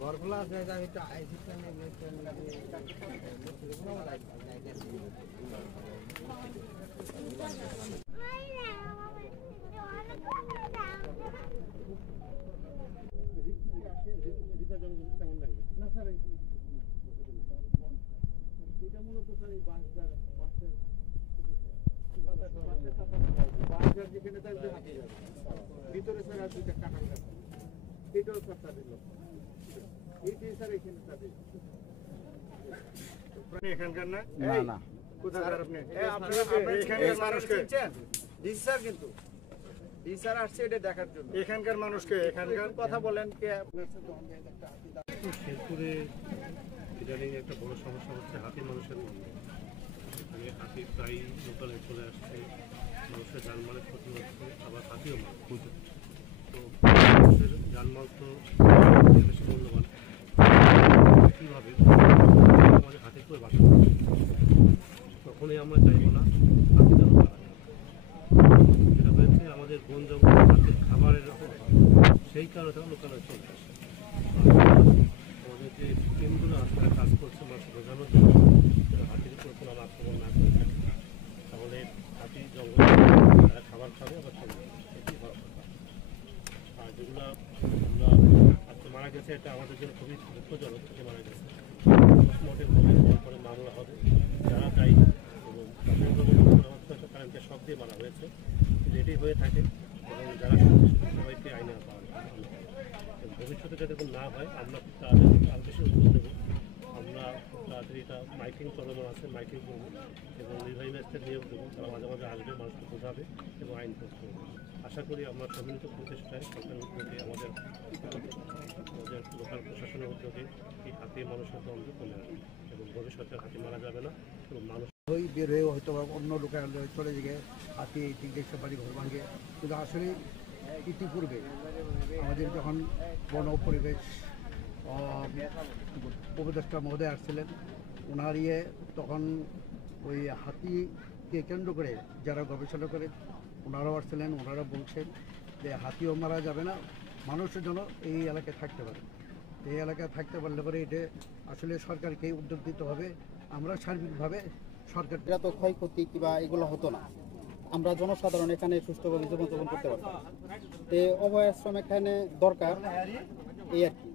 ঘরগুলা জায়গা এটা আইসিস্টেমে মেশিন লাগিয়ে এটা মূলত স্যার এই বাঁশগার বাঁশের যেখানে থাকবে ভিতরে স্যার আর দুইটা কাটা গেছে এটাও স্যার তাদের লোক এইটাই স্যার এখানে তাদের এখানকার না না কোথায় স্যার আপনি এখানকার মানুষকে জি স্যার কিন্তু জি স্যার আসছে এটা দেখার জন্য এখানকার মানুষকে এখানকার কথা বলেন কে আপনার সাথে শেরপুরে ইদানিং একটা বড় সমস্যা হচ্ছে হাতি মানুষের মধ্যে। এখানে হাতি প্রায় লোকালে চলে আসছে, মানুষের জানমালের ক্ষতি হচ্ছে, আবার হাতিও মাল খুঁজে। তো মানুষের জানমাল তো বেশি মূল্যবান, কীভাবে আমাদের হাতে করে বাঁচা তখনই আমরা চাইবো না হাতি যেন মারা যায়। যেটা হয়েছে আমাদের বন জঙ্গল হাতের খাবারের অভাব, সেই কারণে তারা লোকালয়ে চলে আসে। আমাদের যে টিমগুলো আসলে কাজ করছে মানুষ বোঝানোর জন্য হাতির উপর কোনো আক্রমণ না করে থাকে, তাহলে হাতি জঙ্গলে তারা খাবার খাবে আবার চলে যাবে, এটি হওয়ার কথা। আর যেগুলো আমরা আজকে মারা গেছে এটা আমাদের জন্য খুবই দুঃখজনক, থেকে মারা গেছে। পোস্টমর্টেম হবে, তারপরে মামলা হবে, যারা দায়ী এবং কারেন্টের শক দিয়ে মারা হয়েছে, কিন্তু এটাই হয়ে থাকে এবং যারা সবাইকে আইনে পাওয়া যায়। ভবিষ্যতে যাতে এরকম না হয় আমরা খুব তাড়াতাড়ি আরও বেশি উদ্যোগ দেবো। আমরা খুব তাড়াতাড়ি এটা মাইকিং চলমান আছে, মাইকিং করবো এবং নির্বাহী ম্যাজিস্ট্রেট নিয়োগ দেবো, তারা মাঝে মাঝে আসবে, মানুষকে বোঝাবে এবং আইন প্রয়োগ করবে। আশা করি আমরা সম্মিলিত প্রচেষ্টায় সরকারের উদ্যোগে আমাদের লোকাল প্রশাসনের উদ্যোগে এই হাতি মানুষের দ্বন্দ্ব কমে আসবে এবং ভবিষ্যতে হাতি মারা যাবে না এবং মানুষ বের হয়ে হয়তো অন্য লোকালয়ে চলে গিয়ে হাতি ঠিক দেখতে বাড়ি ঘর ভাঙে। কিন্তু আসলে ইতিপূর্বে আমাদের যখন বন পরিবেশ উপদেষ্টা মহোদয় আসছিলেন, ওনার তখন ওই হাতিকে কেন্দ্র করে যারা গবেষণা করে ওনারাও আসছিলেন, ওনারা বলছেন যে হাতিও মারা যাবে না, মানুষের জন্য এই এলাকায় থাকতে পারে। এই এলাকায় থাকতে পারলে পরে এটা আসলে সরকারকে উদ্যোগ দিতে হবে। আমরা সার্বিকভাবে সরকার এত ক্ষয়ক্ষতি কিংবা এগুলো হতো না, আমরা জনসাধারণ এখানে সুষ্ঠুভাবে জীবনযাপন করতে পারতাম। তো অভয় আশ্রম এখানে দরকার, এই আর কি।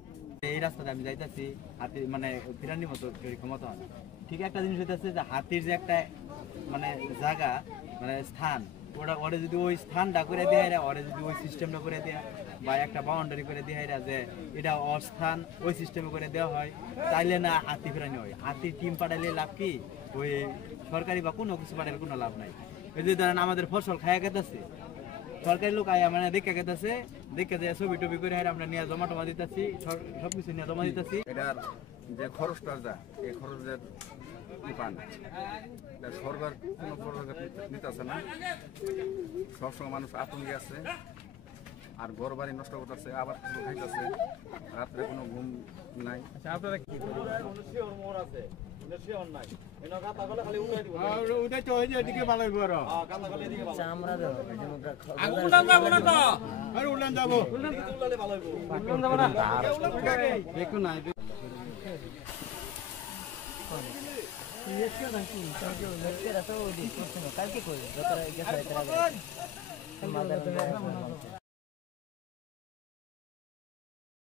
এই রাস্তাতে আমি যাইতেছি হাতি মানে ফিরানির মতো ক্ষমতা হয়। ঠিক একটা জিনিস হইতেছে যে হাতির যে একটা মানে জায়গা মানে স্থান, ওরা যদি ওই স্থানটা করে দেয়, ওরা যদি ওই সিস্টেমটা করে দেয় বা একটা বাউন্ডারি করে দেয় যে এটা অস্থান ওই সিস্টেমে করে দেওয়া হয়, তাইলে না হাতি ফেরানি হয়। হাতির টিম পাঠালে লাভ কি? ওই সরকারি বা কোনো কিছু পাঠালে কোনো লাভ নাই। এই যে ধরেন আমাদের ফসল খায়া গেতেছে, সরকারি লোক আয়া মানে দেখে গেতেছে, দেখে যে ছবি টবি করে আমরা নিয়ে জমা টমা দিতেছি, সবকিছু নিয়ে জমা দিতেছি। এটার যে খরচটা যা এই খরচের পান সরকার কোনো পদক্ষেপ নিতেছে না। সবসময় মানুষ আতঙ্কে আছে, আর ঘর বাড়ি নষ্ট করতেছে, আবার খাইতেছে, রাত্রে কোনো ঘুম নাই। আপনারা কি কালকে করে